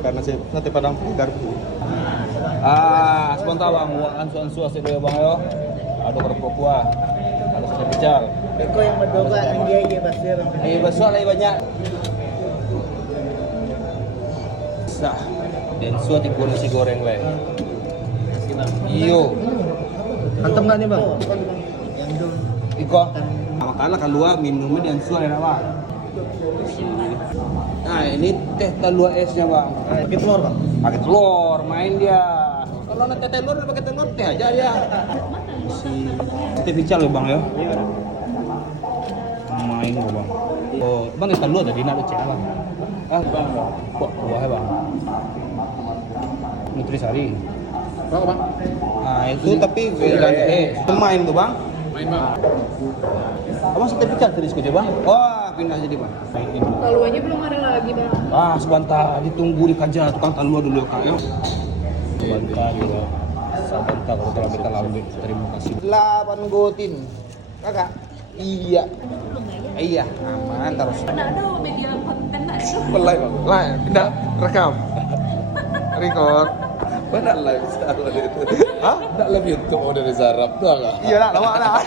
Karena sate padang garpu. Sebentar bang, ansu-ansu asik dulu bang yo. Ada kerupuk kuah, ada sate pical. Eko yang berdoa dia pasti bang. Bakso lagi banyak. Sah, dan suat ibu nasi goreng leh. Iyo, Antem nggak nih bang? iko. Makanya kalua minumnya dan suat enak bang. Nah ini teh talua esnya bang. Pakai telur bang? Pakai telur, main dia. Kalau nanti telur, pakai telur teh aja dia. Sate pical ya bang ya. Main kok bang. Oh, bang itu telur tadi nak cek bang. Bang, kok buah bang. Nutrisari. Berapa bang? Itu tapi pemain tuh bang. Main bang. Abang sate pical tadi sekejap bang. Wah, pindah jadi bang. Taluanya belum ada lagi bang. Sebentar ditunggu di kaja tukang talua dulu kak yo. Sebentar juga. Sebentar kalau kita minta lambe. Terima kasih. 8 gotin. Kakak. Iya. Iya, aman terus. Mana ada media konten nak Live bang. Live. Tidak rekam. Record. Mana live sekarang itu? Hah? Tidak live YouTube mau dari Zarab tuh enggak? Iya lah, lama lah.